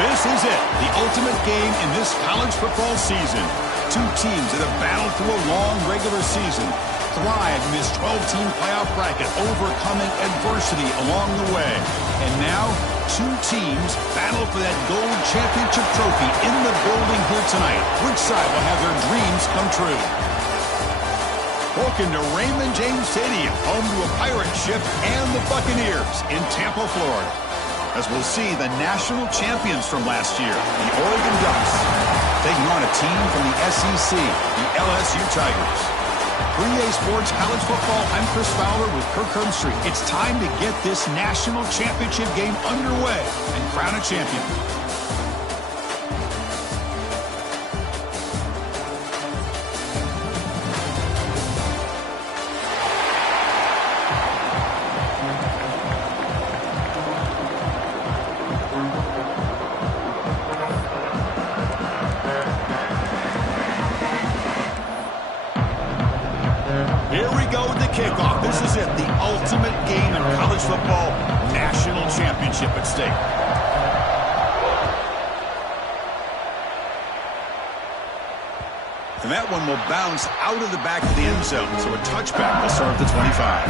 This is it, the ultimate game in this college football season. Two teams that have battled through a long regular season, thrived in this 12-team playoff bracket, overcoming adversity along the way. And now, two teams battle for that gold championship trophy in the building here tonight. Which side will have their dreams come true? Welcome to Raymond James Stadium, home to a pirate ship and the Buccaneers in Tampa, Florida. As we'll see the national champions from last year, the Oregon Ducks, taking on a team from the SEC, the LSU Tigers. 3A Sports College Football, I'm Chris Fowler with Kirk Herbstreit. It's time to get this national championship game underway and crown a champion. Here we go with the kickoff. This is it, the ultimate game in college football, national championship at stake. And that one will bounce out of the back of the end zone, so a touchback will start at the 25.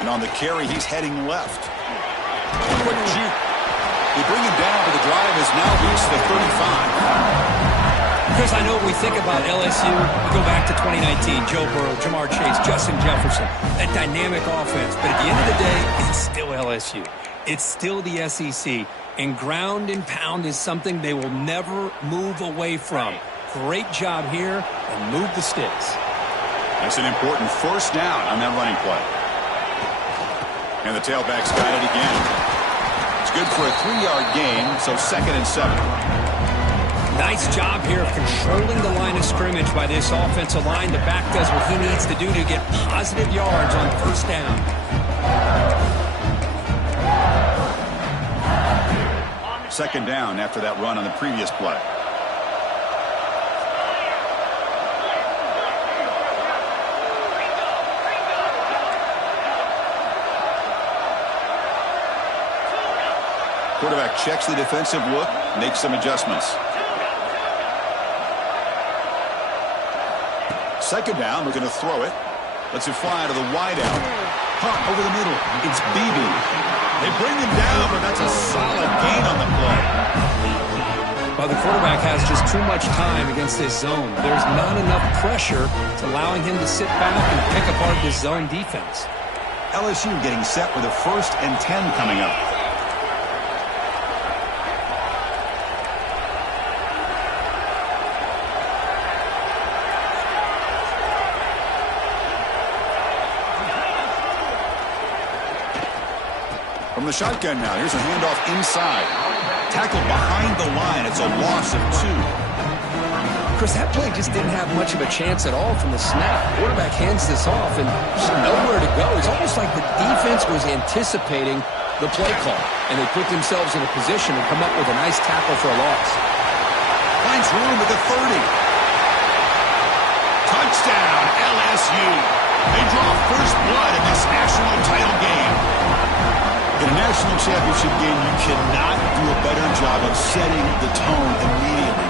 And on the carry, he's heading left. Quick juke. They bring him down, but the drive has now reached the 35. Chris, I know when we think about LSU, we go back to 2019, Joe Burrow, Jamar Chase, Justin Jefferson, that dynamic offense. But at the end of the day, it's still LSU. It's still the SEC. And ground and pound is something they will never move away from. Great job here, and move the sticks. That's an important first down on that running play. And the tailback's got it again. It's good for a 3-yard gain, so 2nd and 7. Nice job here of controlling the line of scrimmage by this offensive line. The back does what he needs to do to get positive yards on first down. Second down after that run on the previous play. Quarterback checks the defensive look, makes some adjustments. Second down, looking to throw it. Lets it fly to the wideout. Caught over the middle. It's Beebe. They bring him down, but that's a solid gain on the play. Well, the quarterback has just too much time against this zone. There's not enough pressure. It's allowing him to sit back and pick apart this zone defense. LSU getting set with a 1st and 10 coming up. From the shotgun now, here's a handoff inside. Tackled behind the line. It's a loss of 2. Chris, that play just didn't have much of a chance at all from the snap. The quarterback hands this off, and there's nowhere to go. It's almost like the defense was anticipating the play call, and they put themselves in a position to come up with a nice tackle for a loss. Finds room at the 30. Touchdown, LSU. They draw first blood in this national title game. In a national championship game, you cannot do a better job of setting the tone immediately.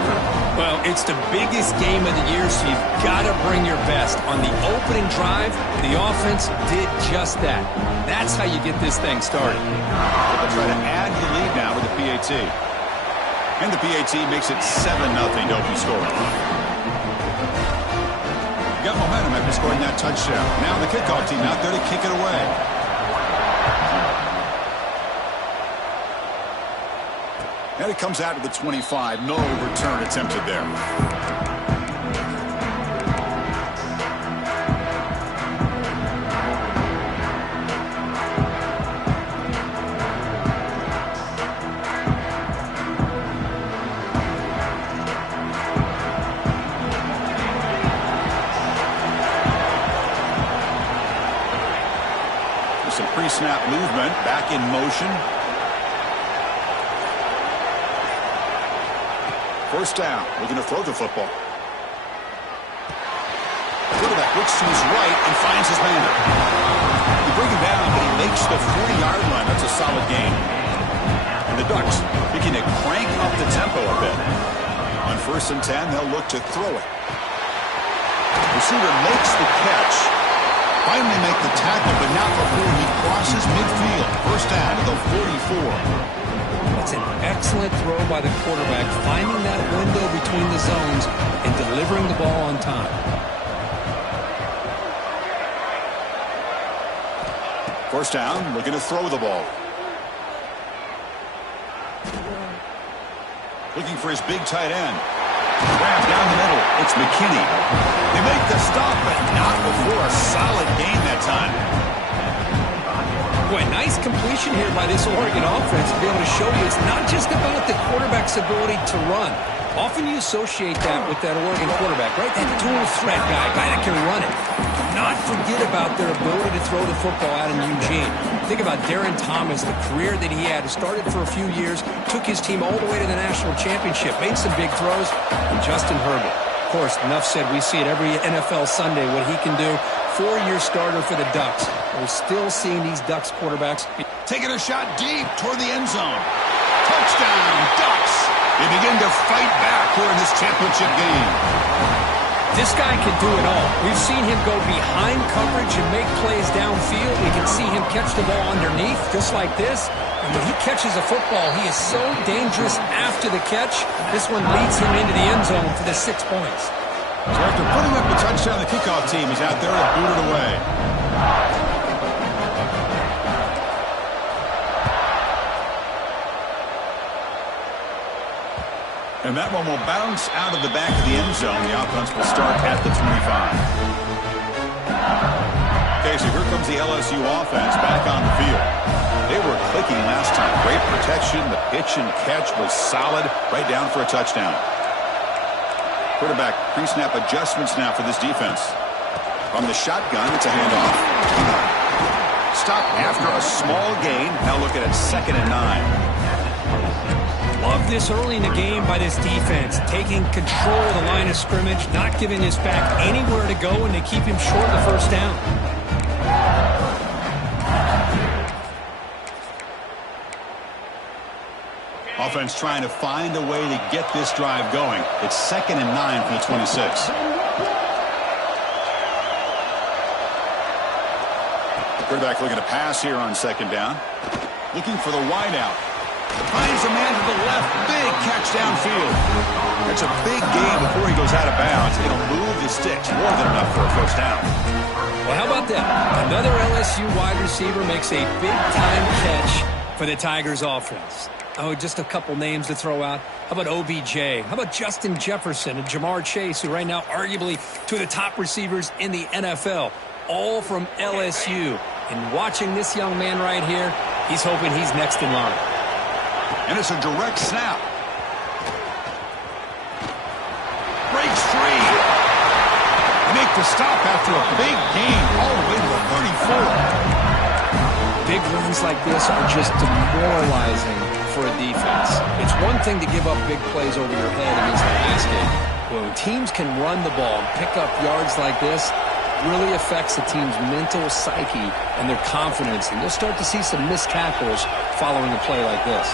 Well, it's the biggest game of the year, so you've got to bring your best. On the opening drive, the offense did just that. That's how you get this thing started. They'll try to add to the lead now with the PAT. And the PAT makes it 7-0 to open scoring. Got momentum after scoring that touchdown. Now the kickoff team out there to kick it away. And it comes out to the 25. No return attempted there. There's some pre-snap movement. Back in motion. First down, looking to throw the football. Quarterback looks to his right and finds his man. They bring him down, but he makes the 40-yard line. That's a solid gain. And the Ducks looking to crank up the tempo a bit. On 1st and 10, they'll look to throw it. Receiver makes the catch. Finally make the tackle, but not before he crosses midfield. First down to the 44. That's an excellent throw by the quarterback, finding that window between the zones and delivering the ball on time. First down, looking to throw the ball. Looking for his big tight end. Grab down the middle. It's McKinney. They make the stop, but not before a solid gain that time. Boy, nice completion here by this Oregon offense to be able to show you it's not just about the quarterback's ability to run. Often you associate that with that Oregon quarterback, right? That dual threat guy that can run it. Do not forget about their ability to throw the football out in Eugene. Think about Darren Thomas, the career that he had. Started for a few years, took his team all the way to the national championship, made some big throws, and Justin Herbert. Of course, enough said, we see it every NFL Sunday what he can do. 4-year starter for the Ducks. We're still seeing these Ducks quarterbacks taking a shot deep toward the end zone. Touchdown, Ducks! They begin to fight back here in this championship game. This guy can do it all. We've seen him go behind coverage and make plays downfield. We can see him catch the ball underneath, just like this. And when he catches a football, he is so dangerous after the catch. This one leads him into the end zone for the 6 points. So after putting up the touchdown, the kickoff team is out there to boot it away. And that one will bounce out of the back of the end zone. The offense will start at the 25. Okay, so here comes the LSU offense back on the field. They were clicking last time. Great protection. The pitch and catch was solid. Right down for a touchdown. Quarterback pre-snap adjustments now for this defense. From the shotgun, it's a handoff. Stop after a small gain. Now looking at 2nd and 9. Love this early in the game by this defense, taking control of the line of scrimmage, not giving this back anywhere to go, and they keep him short of the first down. Offense trying to find a way to get this drive going. It's 2nd and 9 from the 26. Quarterback looking to pass here on 2nd down. Looking for the wide out. Finds a man to the left. Big catch downfield. That's a big gain before he goes out of bounds. It'll move the sticks. More than enough for a first down. Well, how about that? Another LSU wide receiver makes a big-time catch for the Tigers offense. Oh, just a couple names to throw out. How about OBJ? How about Justin Jefferson and Jamar Chase, who right now arguably two of the top receivers in the NFL, all from LSU. And watching this young man right here, he's hoping he's next in line. And it's a direct snap. Breaks free. Make the stop after a big gain all the way to the 34. Big runs like this are just demoralizing for a defense. It's one thing to give up big plays over your head against the pass game. When teams can run the ball and pick up yards like this, really affects the team's mental psyche and their confidence. And you'll start to see some missed tackles following a play like this.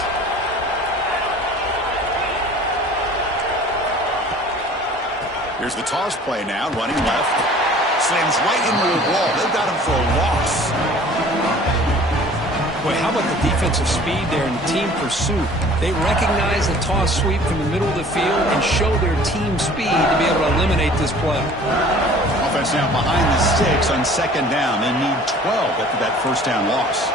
Here's the toss play now, running left. Slams right into the wall. They've got him for a loss. Boy, how about the defensive speed there and team pursuit? They recognize the toss sweep from the middle of the field and show their team speed to be able to eliminate this play. Offense now behind the sticks on second down. They need 12 after that first down loss.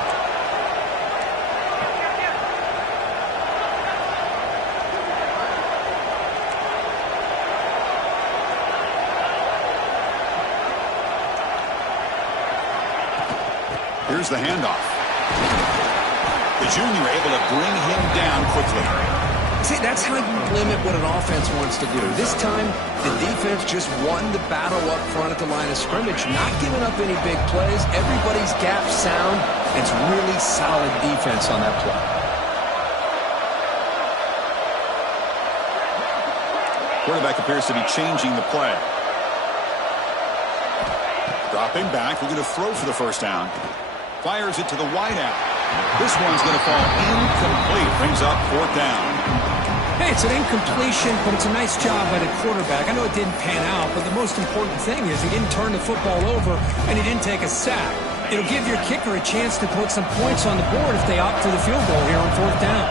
Here's the handoff. The junior able to bring him down quickly. See, that's how you limit what an offense wants to do. This time, the defense just won the battle up front at the line of scrimmage, not giving up any big plays. Everybody's gap sound. It's really solid defense on that play. Quarterback appears to be changing the play. Dropping back, we're going to throw for the first down. Fires it to the wide out. This one's going to fall incomplete. Brings up fourth down. Hey, it's an incompletion, but it's a nice job by the quarterback. I know it didn't pan out, but the most important thing is he didn't turn the football over and he didn't take a sack. It'll give your kicker a chance to put some points on the board if they opt for the field goal here on fourth down.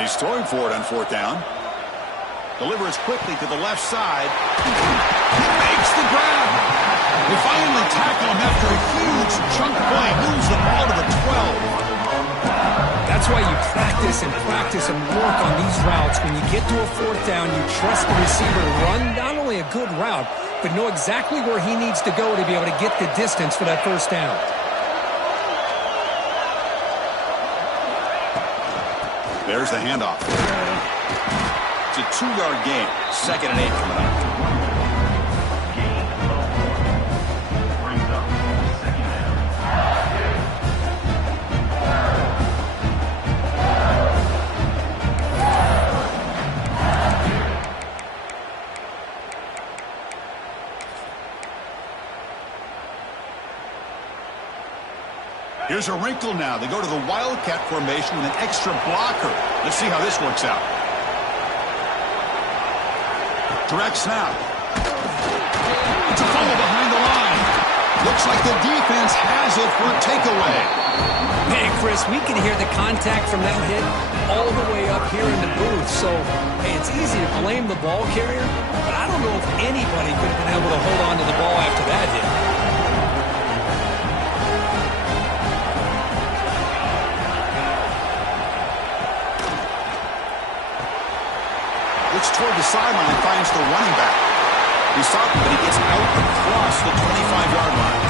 He's throwing for it on fourth down. Delivers quickly to the left side. He makes the grab. They finally tackle him after a huge chunk play. Moves the ball to the 12. That's why you practice and work on these routes. When you get to a fourth down, you trust the receiver to run not only a good route, but know exactly where he needs to go to be able to get the distance for that first down. There's the handoff. It's a 2-yard gain. 2nd and 8 coming up. Here's a wrinkle now. They go to the Wildcat formation with an extra blocker. Let's see how this works out. Direct snap. It's a fumble behind the line. Looks like the defense has it for a takeaway. Hey, Chris, we can hear the contact from that hit all the way up here in the booth. So, hey, it's easy to blame the ball carrier, but I don't know if anybody could have been able to hold on to the ball after that hit. Toward the sideline, finds the running back. He's stopped, but he gets out across the 25-yard line.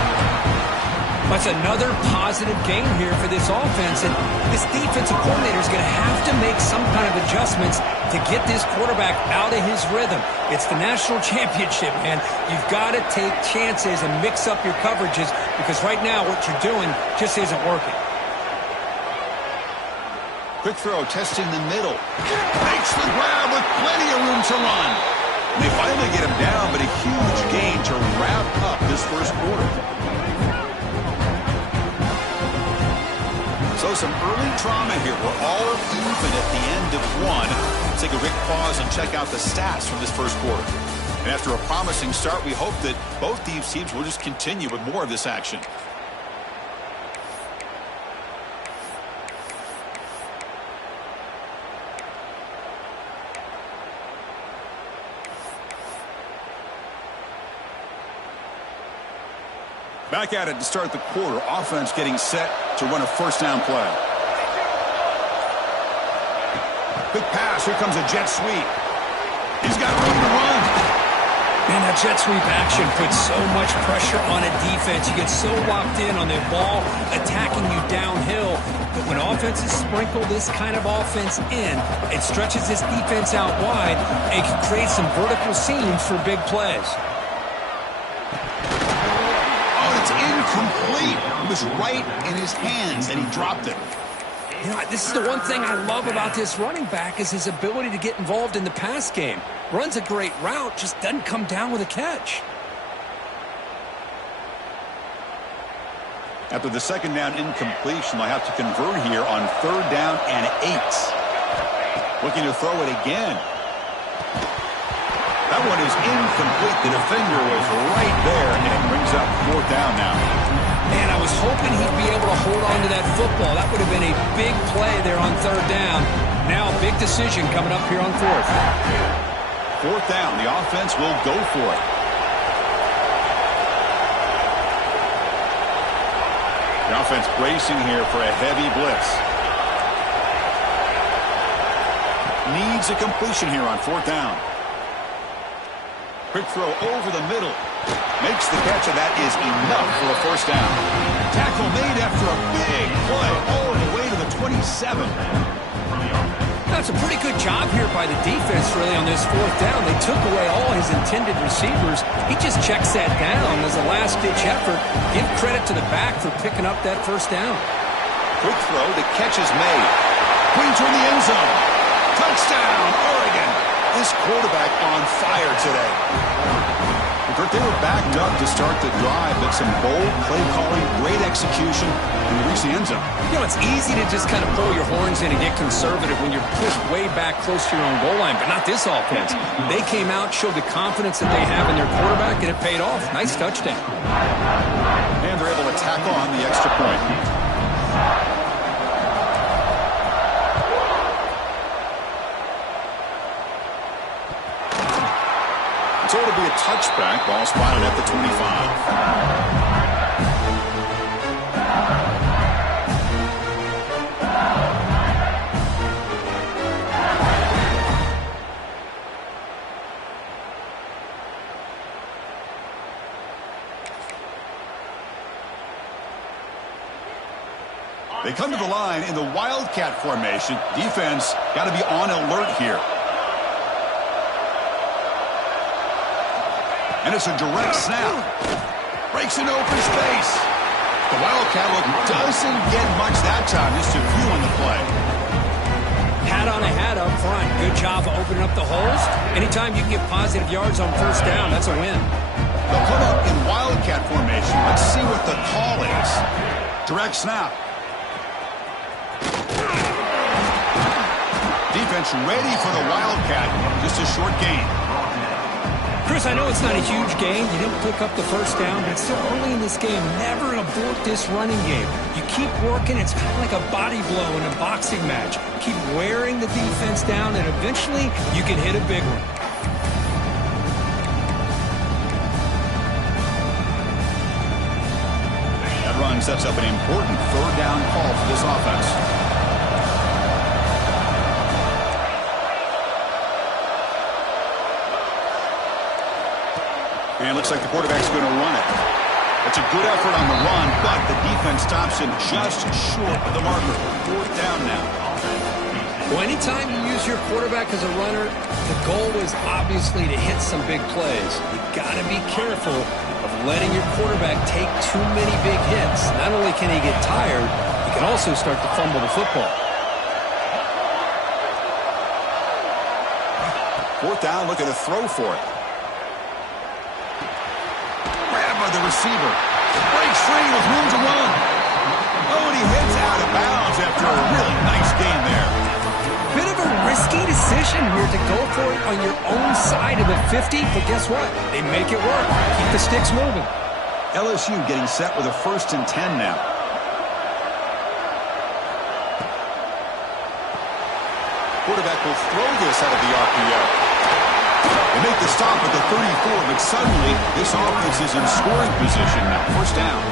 That's another positive game here for this offense, and this defensive coordinator is going to have to make some kind of adjustments to get this quarterback out of his rhythm. It's the national championship, man. You've got to take chances and mix up your coverages because right now what you're doing just isn't working. Quick throw, testing the middle. Makes the grab with plenty of room to run. And they finally get him down, but a huge gain to wrap up this first quarter. So some early drama here. We're all even at the end of one. Let's take a quick pause and check out the stats from this first quarter. And after a promising start, we hope that both these teams will just continue with more of this action. Back at it to start the quarter. Offense getting set to run a first down play. Quick pass. Here comes a jet sweep. He's got room to run. Man, that jet sweep action puts so much pressure on a defense. You get so locked in on their ball attacking you downhill. But when offenses sprinkle this kind of offense in, it stretches this defense out wide and can create some vertical seams for big plays. Incomplete. It was right in his hands, and he dropped it. You know, this is the one thing I love about this running back is his ability to get involved in the pass game. Runs a great route, just doesn't come down with a catch. After the second down incompletion, they'll have to convert here on 3rd down and 8. Looking to throw it again. That one is incomplete. The defender was right there, and it brings up 4th down now. Man, I was hoping he'd be able to hold on to that football. That would have been a big play there on 3rd down. Now a big decision coming up here on 4th. 4th down. The offense will go for it. The offense bracing here for a heavy blitz. Needs a completion here on 4th down. Quick throw over the middle. Makes the catch, and that is enough for a first down. Tackle made after a big play all the way to the 27. That's a pretty good job here by the defense, really, on this 4th down. They took away all his intended receivers. He just checks that down as a last-ditch effort. Give credit to the back for picking up that first down. Quick throw. The catch is made. Pointer in the end zone. Touchdown, Oregon. This quarterback on fire today. They were backed up to start the drive, but some bold play calling, great execution, and they reached the end zone. You know, it's easy to just kind of pull your horns in and get conservative when you're pushed way back close to your own goal line, but not this offense. They came out, showed the confidence that they have in their quarterback, and it paid off. Nice touchdown. And they're able to tack on the extra point. So it'll be a touchback. Ball spotted at the 25. They come to the line in the Wildcat formation. Defense got to be on alert here. And it's a direct snap. Breaks into open space. The Wildcat look doesn't get much that time. Just a few on the play. Hat on a hat up front. Good job of opening up the holes. Anytime you can get positive yards on first down, that's a win. They'll come up in Wildcat formation. Let's see what the call is. Direct snap. Defense ready for the Wildcat. Just a short gain. Chris, I know it's not a huge game. You didn't pick up the first down, but it's still early in this game. Never abort this running game. You keep working. It's kind of like a body blow in a boxing match. Keep wearing the defense down, and eventually you can hit a big one. That run sets up an important 3rd down call for this offense. And looks like the quarterback's going to run it. It's a good effort on the run, but the defense stops him just short of the marker. 4th down now. Well, anytime you use your quarterback as a runner, the goal is obviously to hit some big plays. You got to be careful of letting your quarterback take too many big hits. Not only can he get tired, he can also start to fumble the football. 4th down, looking to throw for it. By the receiver. Breaks free with room to run. Oh, and he heads out of bounds after a really nice gain there. Bit of a risky risky decision here to go for it on your own side of the 50, but guess what? They make it work. Keep the sticks moving. LSU getting set with a 1st and 10 now. Quarterback will throw this out of the RPO. They make the stop at the 34, but suddenly this offense is in scoring position now. 1st down.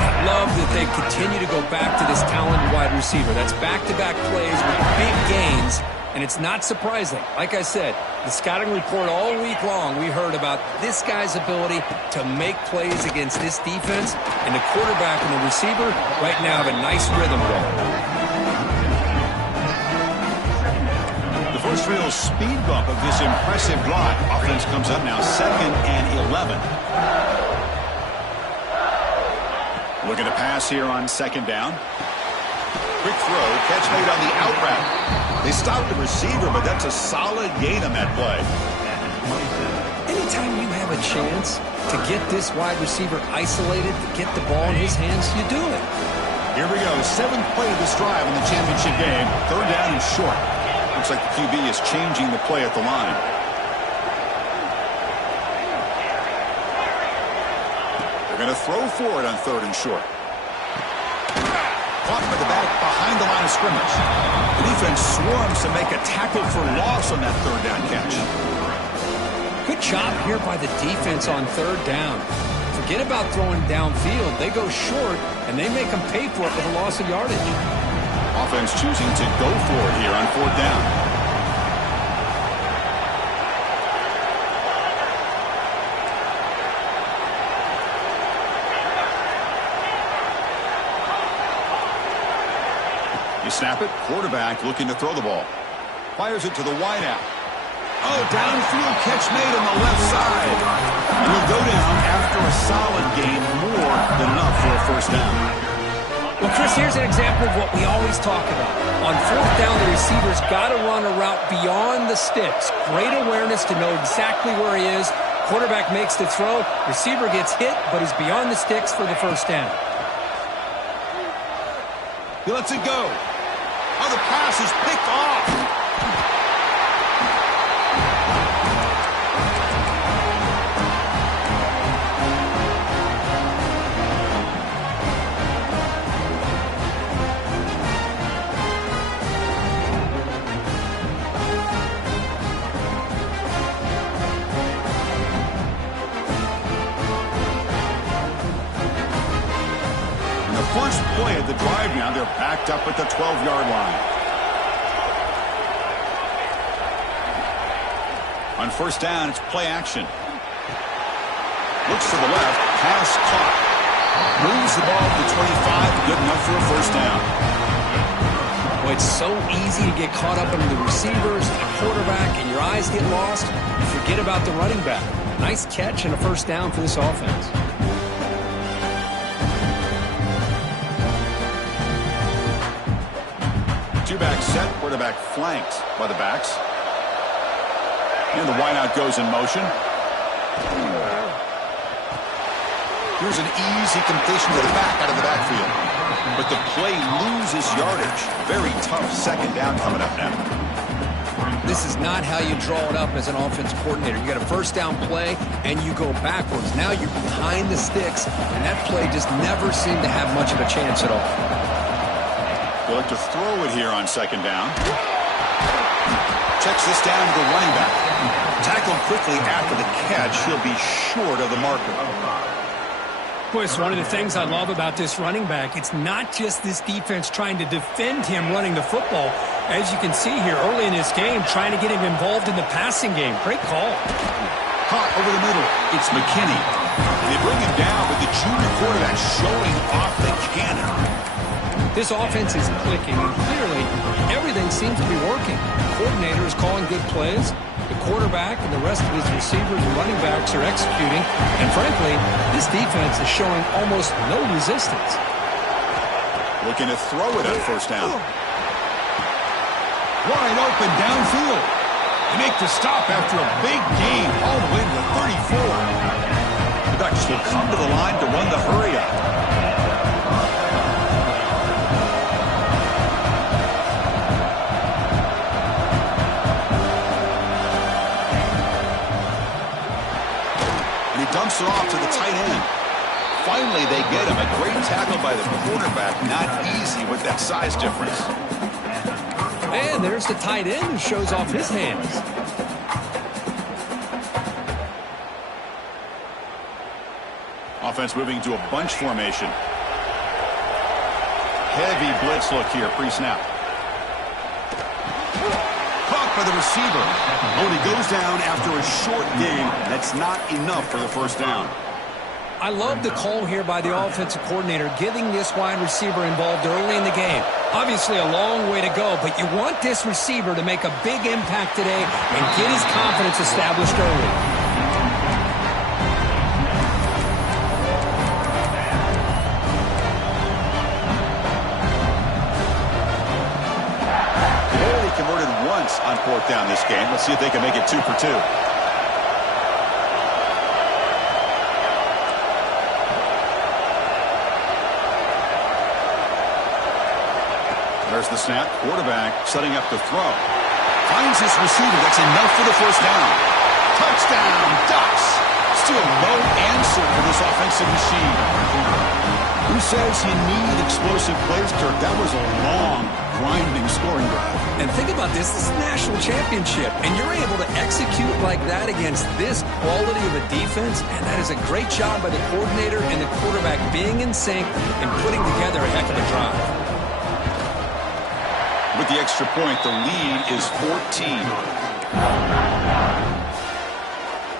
I love that they continue to go back to this talented wide receiver. That's back-to-back plays with big gains, and it's not surprising. Like I said, the scouting report all week long, we heard about this guy's ability to make plays against this defense, and the quarterback and the receiver right now have a nice rhythm going. The first real speed bump of this impressive drive. Offense comes up now 2nd and 11. Looking to pass here on 2nd down. Quick throw, catch made on the out route. They stopped the receiver, but that's a solid gain on that play. Anytime you have a chance to get this wide receiver isolated, to get the ball in his hands, you do it. Here we go, 7th play of this drive in the championship game. 3rd down and short. Looks like the QB is changing the play at the line. They're going to throw for it on 3rd and short. Caught by the back behind the line of scrimmage. The defense swarms to make a tackle for loss on that 3rd down catch. Good job here by the defense on 3rd down. Forget about throwing downfield. They go short, and they make them pay for it with a loss of yardage. Offense choosing to go for it here on 4th down. You snap it, quarterback looking to throw the ball. Fires it to the wideout. Oh, downfield catch made on the left side. And he'll go down after a solid gain, more than enough for a 1st down. Well, Chris, here's an example of what we always talk about. On 4th down, the receiver's got to run a route beyond the sticks. Great awareness to know exactly where he is. Quarterback makes the throw. Receiver gets hit, but he's beyond the sticks for the 1st down. He lets it go. Oh, the pass is picked off. First play of the drive now, they're backed up at the 12-yard line. On 1st down, it's play action. Looks to the left, pass caught. Moves the ball to 25, good enough for a 1st down. Well, it's so easy to get caught up in the receivers, the quarterback, and your eyes get lost. You forget about the running back. Nice catch and a 1st down for this offense. Two-back set, quarterback flanked by the backs. And the wideout goes in motion. Here's an easy completion to the back out of the backfield. But the play loses yardage. Very tough 2nd down coming up now. This is not how you draw it up as an offense coordinator. You got a 1st down play, and you go backwards. Now you're behind the sticks, and that play just never seemed to have much of a chance at all. They look to throw it here on 2nd down. Checks this down to the running back. Tackled quickly after the catch. He'll be short of the marker. Boy, it's one of the things I love about this running back. It's not just this defense trying to defend him running the football. As you can see here early in this game, trying to get him involved in the passing game. Great call. Caught over the middle. It's McKinney. They bring him down, but the junior quarterback showing off the cannon. This offense is clicking, and clearly everything seems to be working. The coordinator is calling good plays. The quarterback and the rest of his receivers and running backs are executing. And frankly, this defense is showing almost no resistance. Looking to throw it on 1st down. Wide open downfield. They make the stop after a big gain all the way to the 34. The Ducks will come to the line to run the hurry up. it off to the tight end. Finally, they get him. A great tackle by the quarterback. Not easy with that size difference. And there's the tight end who shows off his hands. Offense moving to a bunch formation. Heavy blitz look here, pre-snap. Caught by the receiver. Oh, he goes down after a short game. That's not enough for the first down. I love the call here by the offensive coordinator, getting this wide receiver involved early in the game. Obviously a long way to go, but you want this receiver to make a big impact today and get his confidence established early. They only converted once on fourth down this game. Let's see if they can make it 2 for 2. There's the snap. Quarterback setting up to throw. Finds his receiver. That's enough for the first down. Touchdown, Ducks. Still no answer for this offensive machine. Who says you need explosive plays, Kirk? That was a long, grinding scoring drive. And think about this. This is a national championship, and you're able to execute like that against this quality of a defense, and that is a great job by the coordinator and the quarterback being in sync and putting together a heck of a drive. With the extra point, the lead is 14.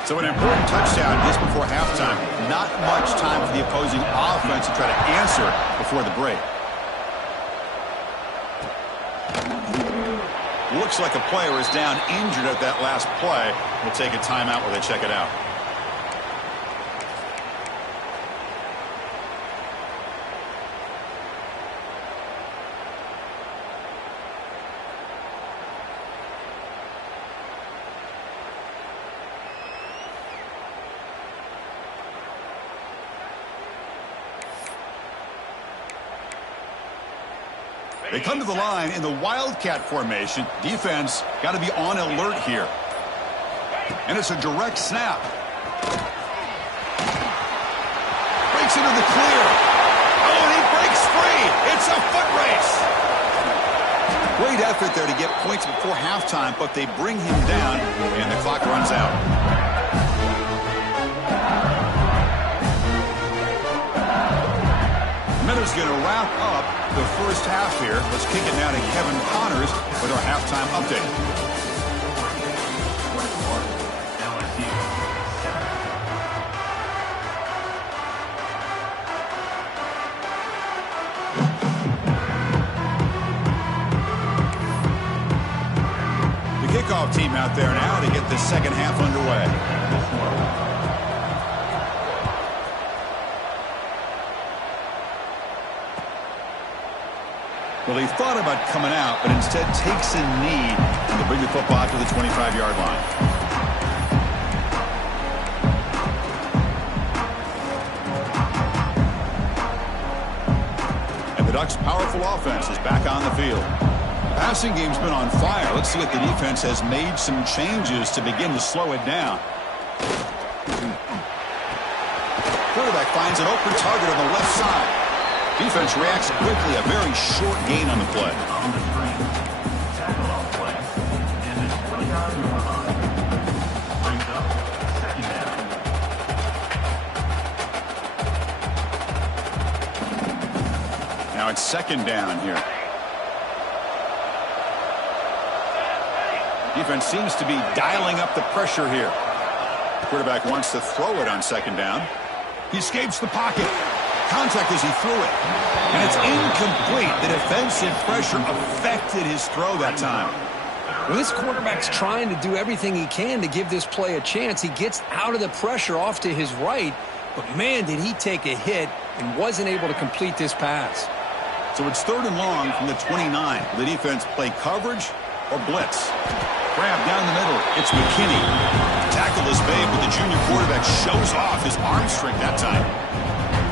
So an important touchdown just before halftime. Not much time for the opposing offense to try to answer before the break. Looks like a player is down injured at that last play. We'll take a timeout while they check it out. They come to the line in the Wildcat formation. Defense got to be on alert here. And it's a direct snap. Breaks into the clear. Oh, and he breaks free. It's a foot race. Great effort there to get points before halftime, but they bring him down, and the clock runs out. Miller's going to wrap up the first half here. Let's kick it now to Kevin Connors with our halftime update. The kickoff team out there now to get the second half underway. Well, he thought about coming out, but instead takes a knee to bring the football to the 25-yard line. And the Ducks' powerful offense is back on the field. The passing game's been on fire. Let's see if the defense has made some changes to begin to slow it down. Quarterback finds an open target on the left side. Defense reacts quickly. A very short gain on the play. Now it's second down here. Defense seems to be dialing up the pressure here. Quarterback wants to throw it on second down. He escapes the pocket. Contact as he threw it. And it's incomplete. The defensive pressure affected his throw that time. Well, this quarterback's trying to do everything he can to give this play a chance. He gets out of the pressure off to his right, but man, did he take a hit and wasn't able to complete this pass. So it's third and long from the 29. Will the defense play coverage or blitz? Grab down the middle. It's McKinney. Tackle is made, but the junior quarterback shows off his arm strength that time.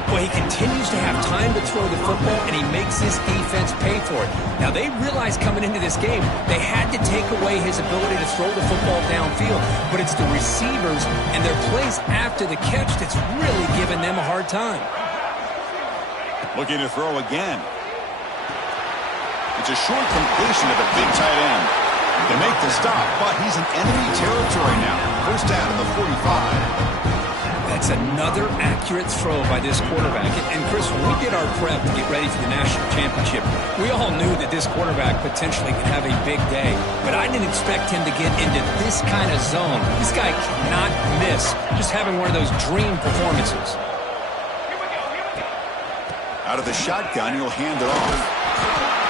Well, Well, he continues to have time to throw the football, and he makes his defense pay for it. Now, they realized coming into this game they had to take away his ability to throw the football downfield, but it's the receivers and their plays after the catch that's really giving them a hard time. Looking to throw again. It's a short completion of the big tight end. They make the stop, but he's in enemy territory now. First down at the 45. That's another accurate throw by this quarterback. And Chris, when we did our prep to get ready for the national championship, we all knew that this quarterback potentially could have a big day. But I didn't expect him to get into this kind of zone. This guy cannot miss. Just having one of those dream performances. Out of the shotgun, he'll hand it off.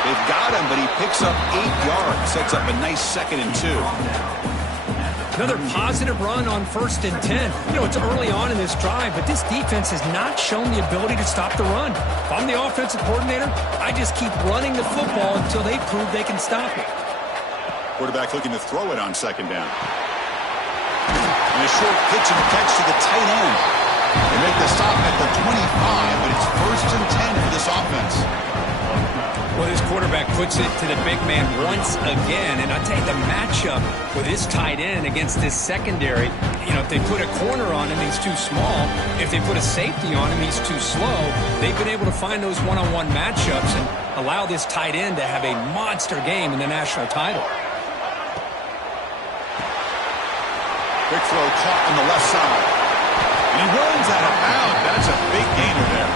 They've got him, but he picks up 8 yards. Sets up a nice 2nd and 2. Another positive run on 1st and 10. You know, it's early on in this drive, but this defense has not shown the ability to stop the run. If I'm the offensive coordinator, I just keep running the football until they prove they can stop it. Quarterback looking to throw it on 2nd down. And a short pitch and catch to the tight end. They make the stop at the 25, but it's 1st and 10 for this offense. Well, this quarterback puts it to the big man once again. And I tell you, the matchup with his tight end against this secondary, you know, if they put a corner on him, he's too small. If they put a safety on him, he's too slow. They've been able to find those one-on-one matchups and allow this tight end to have a monster game in the national title. Big throw caught on the left side. And he runs out of bounds. That's a big gainer there.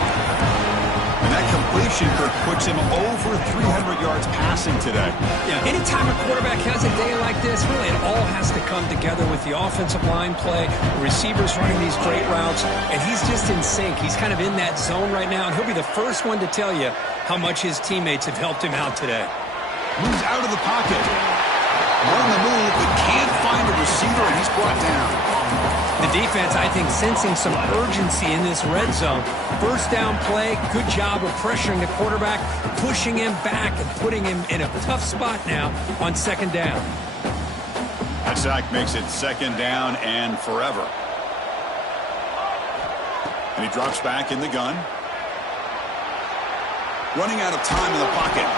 And that completion puts him over 300 yards passing today. Yeah, anytime a quarterback has a day like this, really it all has to come together with the offensive line play, the receivers running these great routes, and he's just in sync. He's kind of in that zone right now, and he'll be the first one to tell you how much his teammates have helped him out today. Moves out of the pocket. On the move, but can't find a receiver, and he's brought down. The defense, I think, sensing some urgency in this red zone. First down play, good job of pressuring the quarterback, pushing him back and putting him in a tough spot now on 2nd down. That sack makes it 2nd down and forever. And he drops back in the gun. Running out of time in the pocket.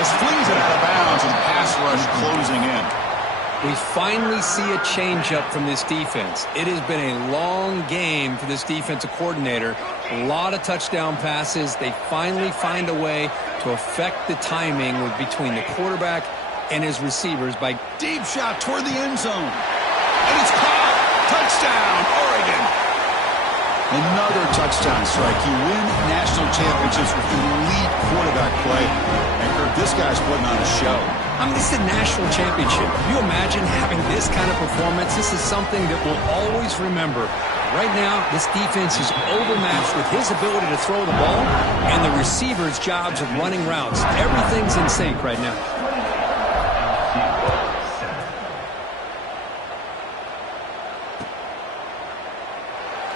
Just flings it out of bounds and pass rush closing in. We finally see a changeup from this defense. It has been a long game for this defensive coordinator. A lot of touchdown passes. They finally find a way to affect the timing between the quarterback and his receivers by deep shot toward the end zone. And it's caught. Touchdown, Oregon. Another touchdown strike. You win national championships with elite quarterback play. And Kirk, this guy's putting on a show. I mean, this is a national championship. Can you imagine having this kind of performance? This is something that we'll always remember. Right now, this defense is overmatched with his ability to throw the ball and the receivers' jobs of running routes. Everything's in sync right now.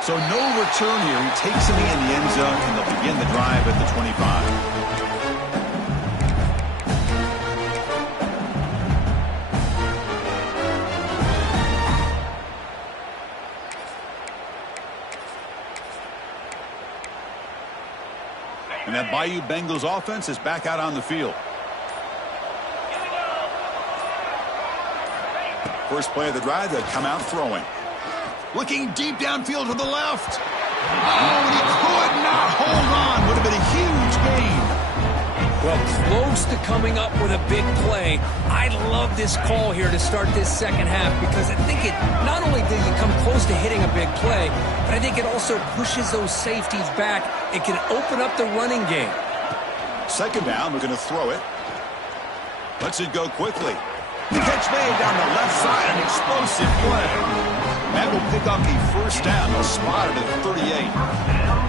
So no return here. He takes it in the end zone, and they'll begin the drive at the 25. And that Bayou Bengals offense is back out on the field. First play of the drive, they'll come out throwing. Looking deep downfield to the left. Oh, and he could not hold on. Would have been a huge gain. Well, close to coming up with a big play. I love this call here to start this 2nd half because I think it not only did you come close to hitting a big play, but I think it also pushes those safeties back. It can open up the running game. 2nd down, we're going to throw it. Lets it go quickly. The catch made down the left side, an explosive play. That will pick up the 1st down. They'll spot it at 38.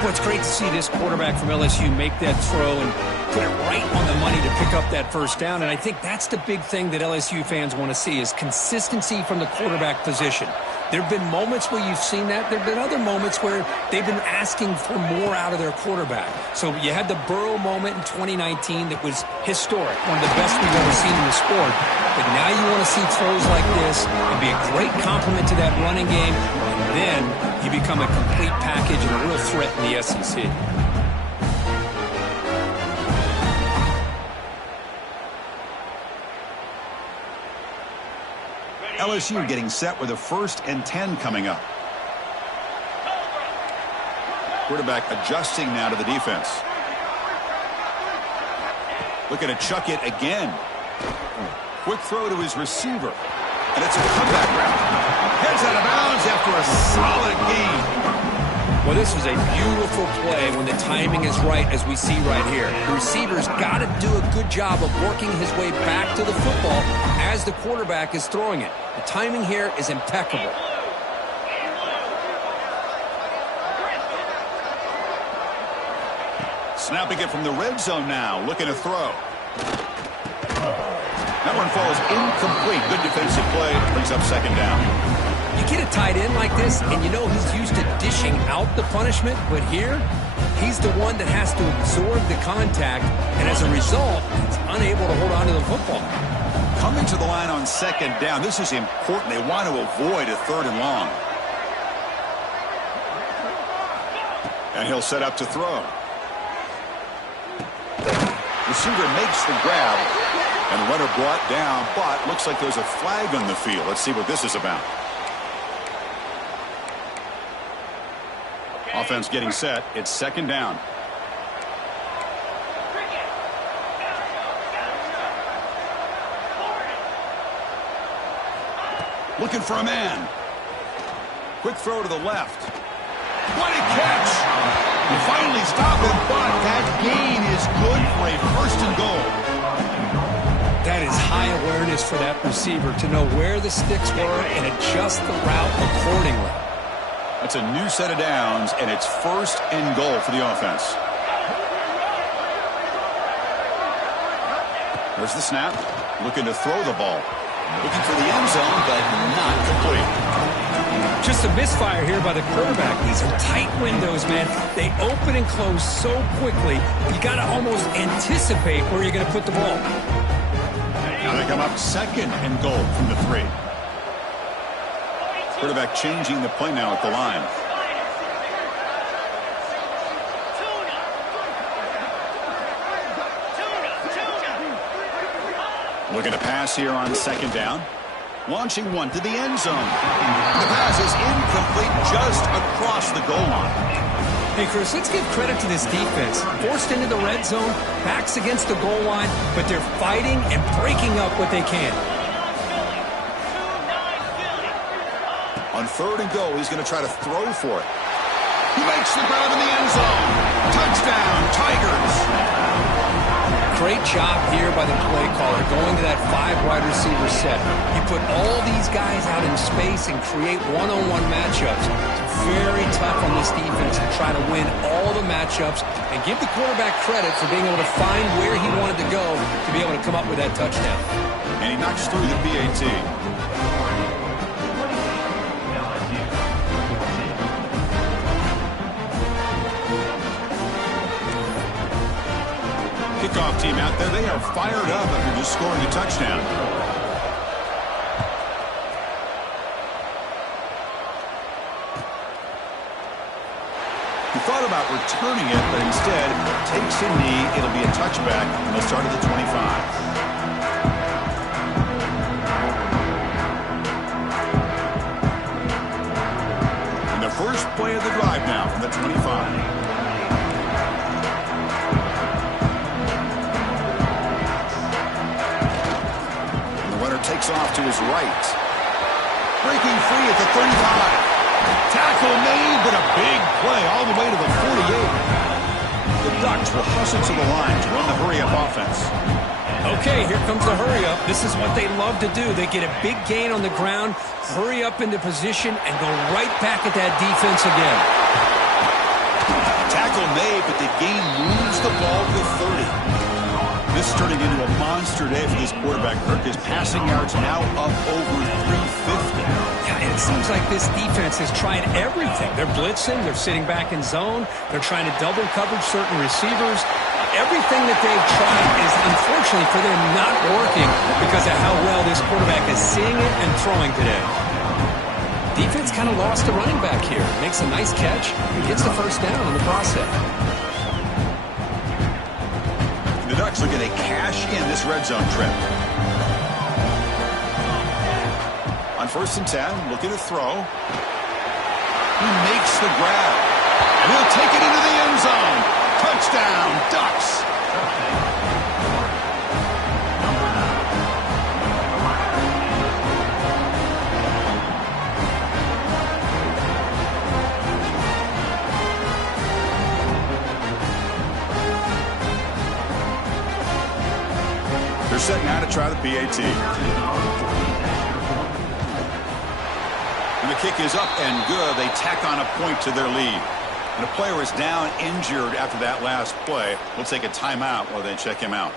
Well, it's great to see this quarterback from LSU make that throw and put it right on the money to pick up that 1st down. And I think that's the big thing that LSU fans want to see is consistency from the quarterback position. There have been moments where you've seen that. There have been other moments where they've been asking for more out of their quarterback. So you had the Burrow moment in 2019 that was historic, one of the best we've ever seen in the sport. But now you want to see throws like this and be a great complement to that running game, and then you become a complete package and a real threat in the SEC. LSU getting set with a 1st and 10 coming up. Quarterback adjusting now to the defense. Looking to chuck it again. Quick throw to his receiver. And it's a comeback route. Heads out of bounds after a solid gain. Well, this was a beautiful play when the timing is right, as we see right here. The receiver's got to do a good job of working his way back to the football as the quarterback is throwing it. The timing here is impeccable. Snapping it from the red zone now, looking to throw. That one falls incomplete. Good defensive play, brings up 2nd down. You get a tight end like this, and you know he's used to dishing out the punishment, but here, he's the one that has to absorb the contact, and as a result, he's unable to hold on to the football. Coming to the line on 2nd down, this is important. They want to avoid a 3rd and long. And he'll set up to throw. Receiver makes the grab, and the runner brought down, but looks like there's a flag on the field. Let's see what this is about. Offense getting set. It's 2nd down. Looking for a man. Quick throw to the left. What a catch! You finally stop him, but that gain is good for a 1st and goal. That is high awareness for that receiver to know where the sticks were and adjust the route accordingly. That's a new set of downs, and it's 1st and goal for the offense. There's the snap. Looking to throw the ball. Looking for the end zone, but not complete. Just a misfire here by the quarterback. These are tight windows, man. They open and close so quickly, you got to almost anticipate where you're going to put the ball. Now they come up 2nd and goal from the 3. Quarterback changing the play now at the line. Looking to pass here on 2nd down. Launching one to the end zone. The pass is incomplete just across the goal line. Hey, Chris, let's give credit to this defense. Forced into the red zone, backs against the goal line, but they're fighting and breaking up what they can. On 3rd and goal, he's going to try to throw for it. He makes the grab in the end zone. Touchdown, Tigers. Great job here by the play caller going to that 5 wide receiver set. You put all these guys out in space and create one-on-one matchups. It's very tough on this defense to try to win all the matchups and give the quarterback credit for being able to find where he wanted to go to be able to come up with that touchdown. And he knocks through the PAT. Kickoff team out there. They are fired up after just scoring a touchdown. He thought about returning it, but instead takes a knee. It'll be a touchback, and they'll start at the 25. And the first play of the drive now from the 25. Takes off to his right. Breaking free at the 35. Tackle made, but a big play all the way to the 48. The Ducks will hustle to the line to run the hurry-up offense. Okay, here comes the hurry-up. This is what they love to do. They get a big gain on the ground, hurry up into position, and go right back at that defense again. Tackle made, but the gain moves the ball to the 30. This is turning into a monster day for this quarterback, Kirk. His passing yards now up over 350. Yeah, and it seems like this defense has tried everything. They're blitzing. They're sitting back in zone. They're trying to double coverage certain receivers. Everything that they've tried is, unfortunately for them, not working because of how well this quarterback is seeing it and throwing today. Defense kind of lost a running back here. Makes a nice catch and gets the first down in the process. The Ducks looking to cash in this red zone trip. On 1st and 10, looking to throw. He makes the grab. And he'll take it into the end zone. Touchdown, Ducks. They're set now to try the PAT. And the kick is up and good. They tack on a point to their lead. And a player is down injured after that last play. We'll take a timeout while they check him out.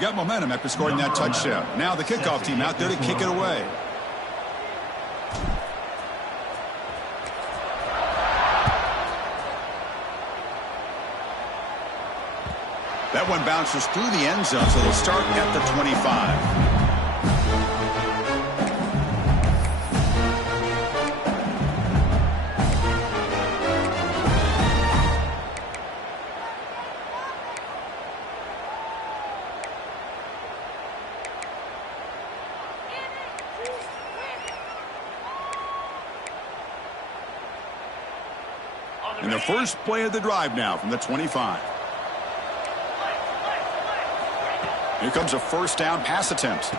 Got momentum after scoring that touchdown. Now the kickoff team out there to kick it away. That one bounces through the end zone, so they'll start at the 25. And the first play of the drive now from the 25. Here comes a first down pass attempt.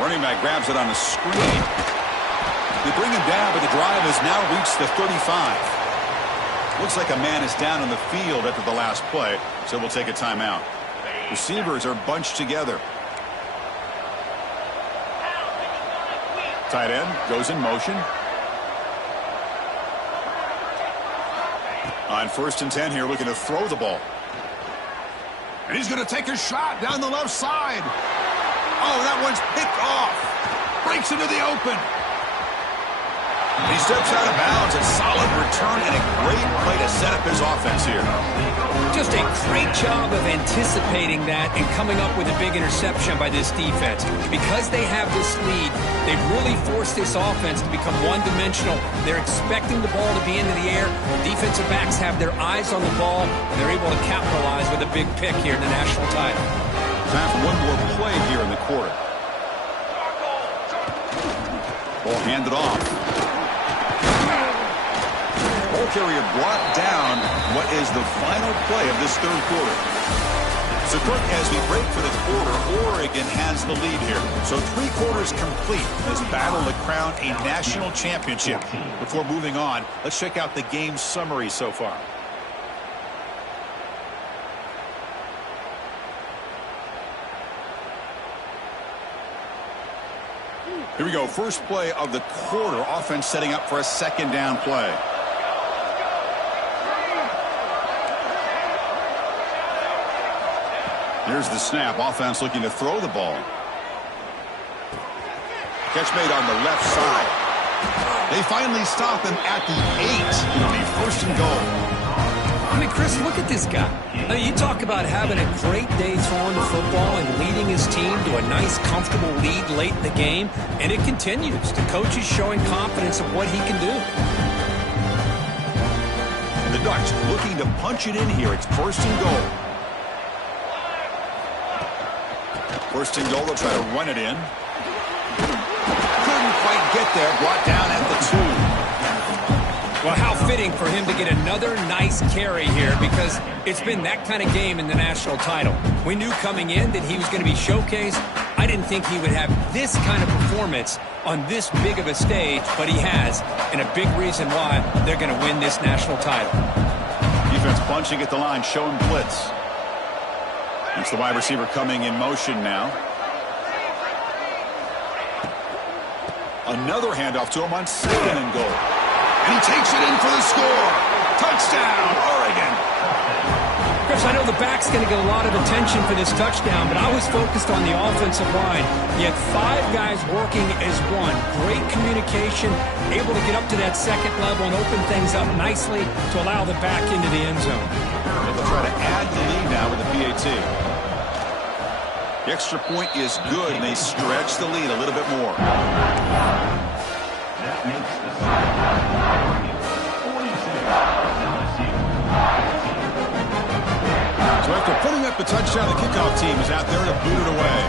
Running back grabs it on the screen. They bring him down, but the drive has now reached the 35. Looks like a man is down on the field after the last play, so we'll take a timeout. Receivers are bunched together. Tight end goes in motion. On 1st and 10 here, looking to throw the ball. And he's going to take a shot down the left side. Oh, that one's picked off. Breaks into the open. And he steps out of bounds. A solid return and a great play to set up his offense here. Just a great job of anticipating that and coming up with a big interception by this defense. Because they have this lead, they've really forced this offense to become one-dimensional. They're expecting the ball to be into the air. Defensive backs have their eyes on the ball, and they're able to capitalize with a big pick here in the national title. Time for one more play here in the quarter. Ball handed off. Ball carrier brought down what is the final play of this third quarter. So, Kirk, as we break for the quarter, Oregon has the lead here. So 3 quarters complete. This battle to crown a national championship. Before moving on, let's check out the game summary so far. Here we go. First play of the quarter. Offense setting up for a second down play. Here's the snap. Offense looking to throw the ball. Catch made on the left side. They finally stop him at the 8. It'll be 1st and goal. I mean, Chris, look at this guy. I mean, you talk about having a great day throwing the football and leading his team to a nice, comfortable lead late in the game, and it continues. The coach is showing confidence of what he can do. And the Ducks looking to punch it in here. It's 1st and goal. 1st and goal, they'll try to run it in. Couldn't quite get there, brought down at the 2. Well, how fitting for him to get another nice carry here, because it's been that kind of game in the national title. We knew coming in that he was going to be showcased. I didn't think he would have this kind of performance on this big of a stage, but he has, and a big reason why they're going to win this national title. Defense punching at the line, showing blitz. It's the wide receiver coming in motion now. Another handoff to him on 2nd and goal. And he takes it in for the score. Touchdown, Oregon. Chris, I know the back's going to get a lot of attention for this touchdown, but I was focused on the offensive line. You had 5 guys working as one. Great communication, able to get up to that second level and open things up nicely to allow the back into the end zone. They'll try to add the lead now with the PAT. The extra point is good, and they stretch the lead a little bit more. So after putting up the touchdown, the kickoff team is out there to boot it away.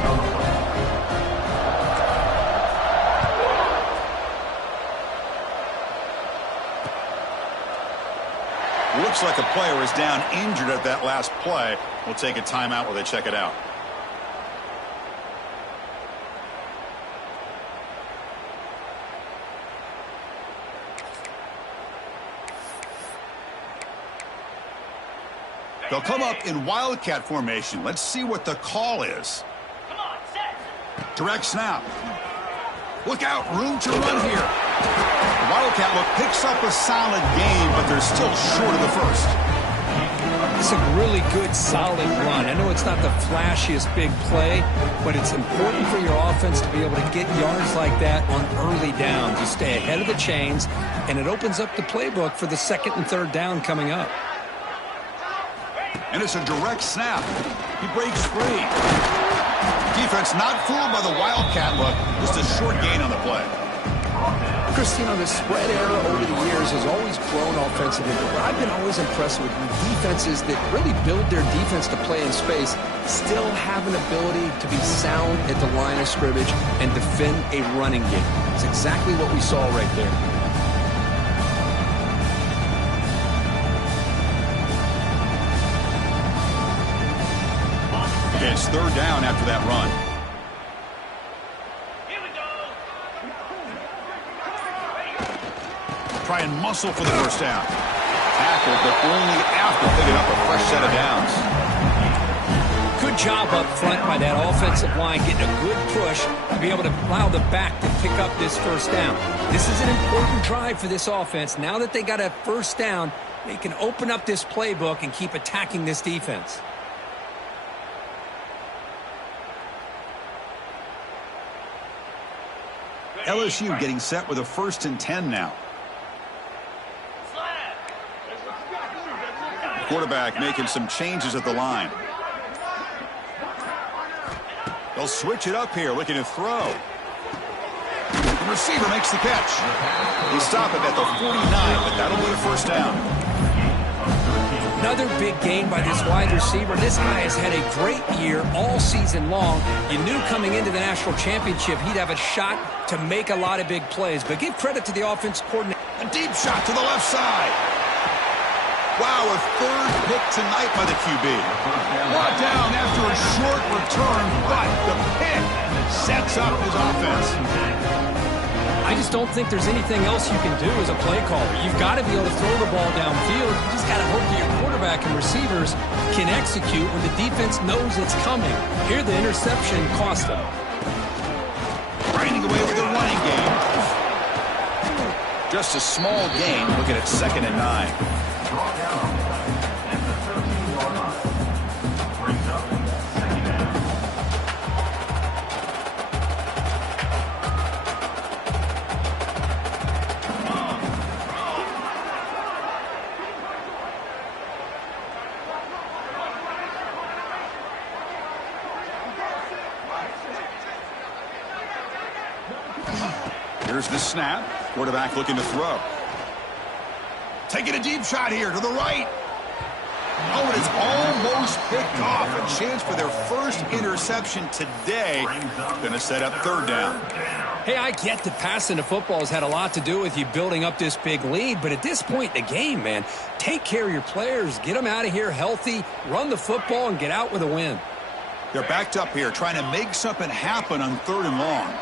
Looks like a player is down injured at that last play. We'll take a timeout while they check it out. They'll come up in Wildcat formation. Let's see what the call is. Direct snap. Look out, room to run here. The Wildcat look picks up a solid game, but they're still short of the first. It's a really good, solid run. I know it's not the flashiest big play, but it's important for your offense to be able to get yards like that on early downs. You stay ahead of the chains, and it opens up the playbook for the second and third down coming up. And it's a direct snap. He breaks free. Defense not fooled by the Wildcat look. Just a short gain on the play. Chris, you know, the spread era over the years has always grown offensively, but what I've been always impressed with defenses that really build their defense to play in space still have an ability to be sound at the line of scrimmage and defend a running game. It's exactly what we saw right there. It's third down after that run. Here we go. Try and muscle for the first down. Tackle, but only after picking up a fresh set of downs. Good job up front by that offensive line, getting a good push to be able to allow the back to pick up this first down. This is an important drive for this offense. Now that they got a first down, they can open up this playbook and keep attacking this defense. LSU getting set with a 1st and 10 now. Quarterback making some changes at the line. They'll switch it up here, looking to throw. The receiver makes the catch. They stop it at the 49, but that'll be a first down. Another big game by this wide receiver. This guy has had a great year all season long. You knew coming into the national championship he'd have a shot to make a lot of big plays. But give credit to the offense coordinator. A deep shot to the left side. Wow, a third pick tonight by the QB. Brought down after a short return, but the pick sets up his offense. I just don't think there's anything else you can do as a play caller. You've got to be able to throw the ball downfield. You just got to hope that your quarterback and receivers can execute when the defense knows it's coming. Here, the interception cost them. Grinding away with the running game. Just a small gain, looking at 2nd and 9. Here's the snap. Quarterback looking to throw. Taking a deep shot here to the right. Oh, and it's almost picked off. A chance for their first interception today. Going to set up third down. Hey, I get that passing the football has had a lot to do with you building up this big lead, but at this point in the game, man, take care of your players. Get them out of here healthy, run the football, and get out with a win. They're backed up here trying to make something happen on 3rd and long.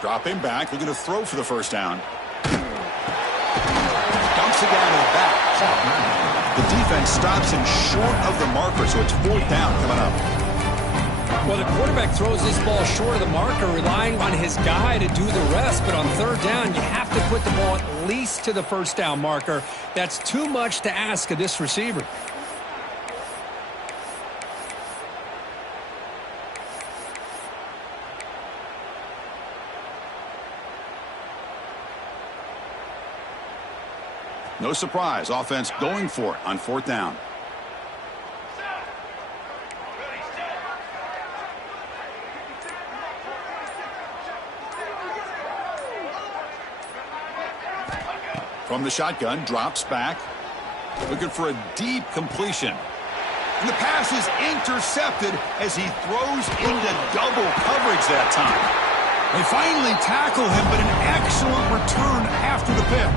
Dropping back, looking to throw for the first down. Dumps it down to the back. The defense stops him short of the marker, so it's 4th down coming up. Well, the quarterback throws this ball short of the marker, relying on his guy to do the rest. But on third down, you have to put the ball at least to the first down marker. That's too much to ask of this receiver. No surprise, offense going for it on fourth down. From the shotgun, drops back. Looking for a deep completion. And the pass is intercepted as he throws into double coverage that time. They finally tackle him, but an excellent return after the pick.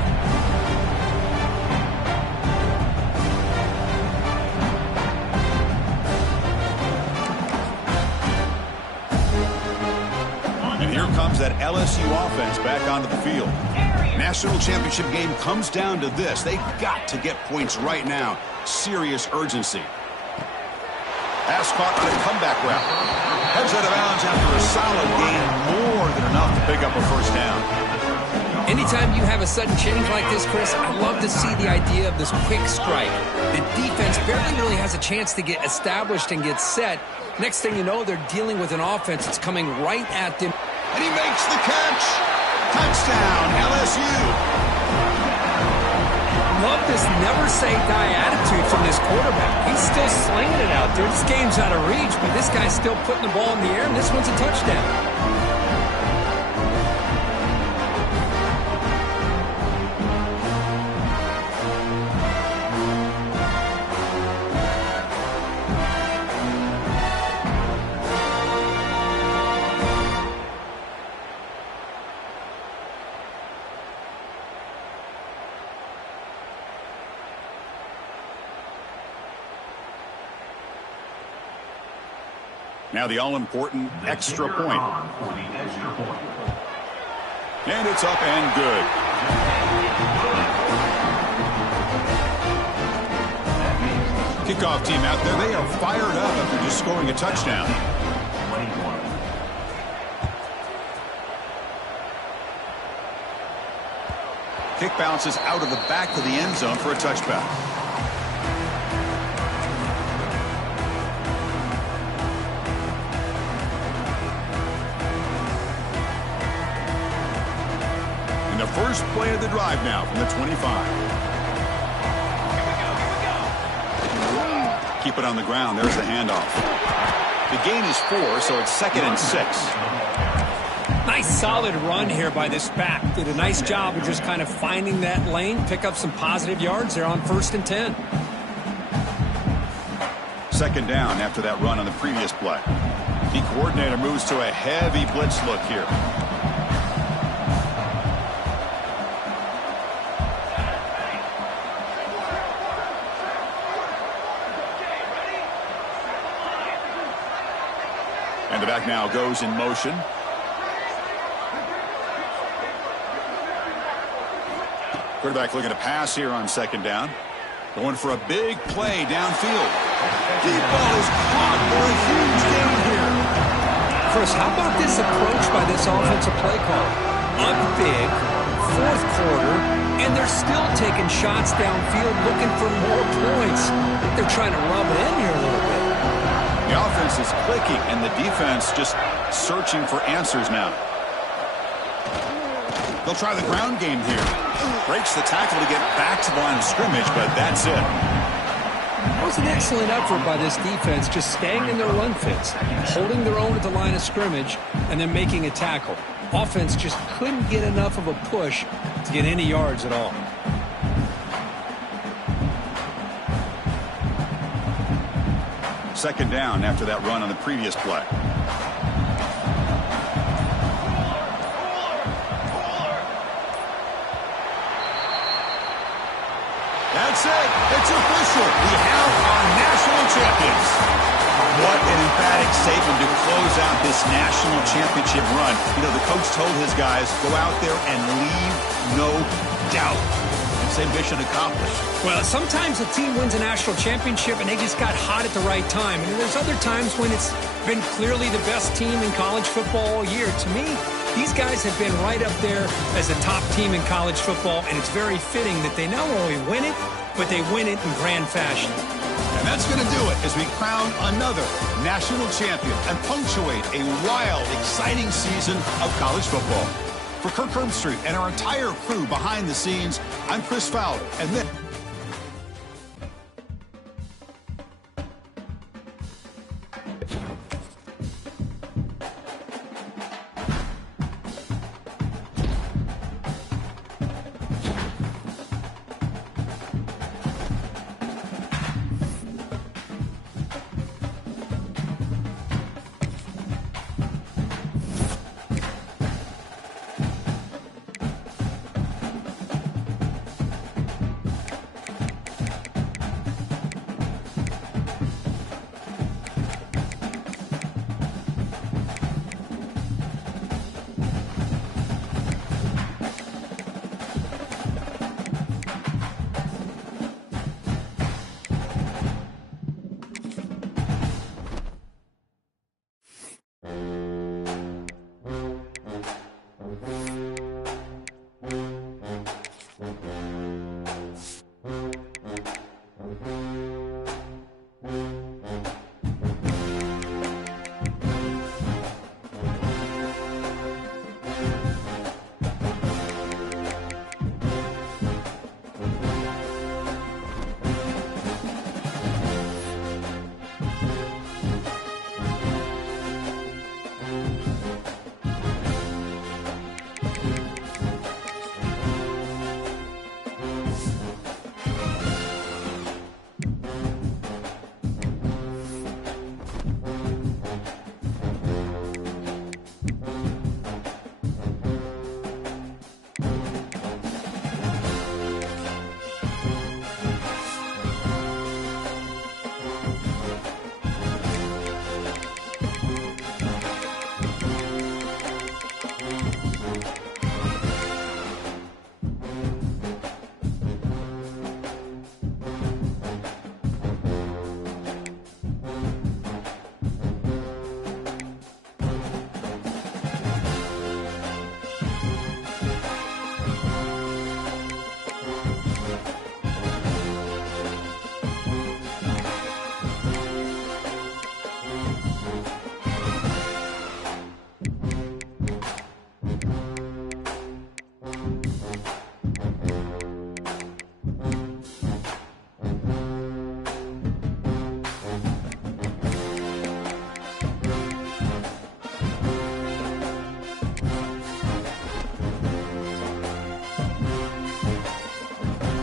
Here comes that LSU offense back onto the field. National championship game comes down to this. They've got to get points right now. Serious urgency. Pass caught on a comeback route. Heads out of bounds after a solid gain, more than enough to pick up a first down. Anytime you have a sudden change like this, Chris, I love to see the idea of this quick strike. The defense barely really has a chance to get established and get set. Next thing you know, they're dealing with an offense that's coming right at them. And he makes the catch. Touchdown, LSU. Love this never-say-die attitude from this quarterback. He's still slinging it out there. This game's out of reach, but this guy's still putting the ball in the air, and this one's a touchdown. Now the all-important extra point. And it's up and good. Kickoff team out there, they are fired up after just scoring a touchdown. Kick bounces out of the back of the end zone for a touchback. The first play of the drive now from the 25. Keep it on the ground. There's the handoff. The gain is 4, so it's 2nd and 6. Nice solid run here by this back. Did a nice job of just kind of finding that lane, pick up some positive yards there on 1st and 10. 2nd down after that run on the previous play. The coordinator moves to a heavy blitz look here. And the back now goes in motion. Quarterback looking to pass here on 2nd down. Going for a big play downfield. Deep ball is caught for a huge gain here. Chris, how about this approach by this offensive play call? Up big, 4th quarter, and they're still taking shots downfield looking for more points. They're trying to rub it in here a little bit. The offense is clicking, and the defense just searching for answers now. They'll try the ground game here. Breaks the tackle to get back to the line of scrimmage, but that's it. That was an excellent effort by this defense, just staying in their run fits, holding their own at the line of scrimmage, and then making a tackle. Offense just couldn't get enough of a push to get any yards at all. Second down after that run on the previous play. That's it. It's official. We have our national champions. What an emphatic statement to close out this national championship run. You know, the coach told his guys, go out there and leave no doubt. And Say mission accomplished. Well, sometimes a team wins a national championship and they just got hot at the right time. And there's other times when it's been clearly the best team in college football all year. To me, these guys have been right up there as a top team in college football, and it's very fitting that they not only win it, but they win it in grand fashion. And that's going to do it as we crown another national champion and punctuate a wild, exciting season of college football. For Kirk Herbstreit and our entire crew behind the scenes, I'm Chris Fowler, and this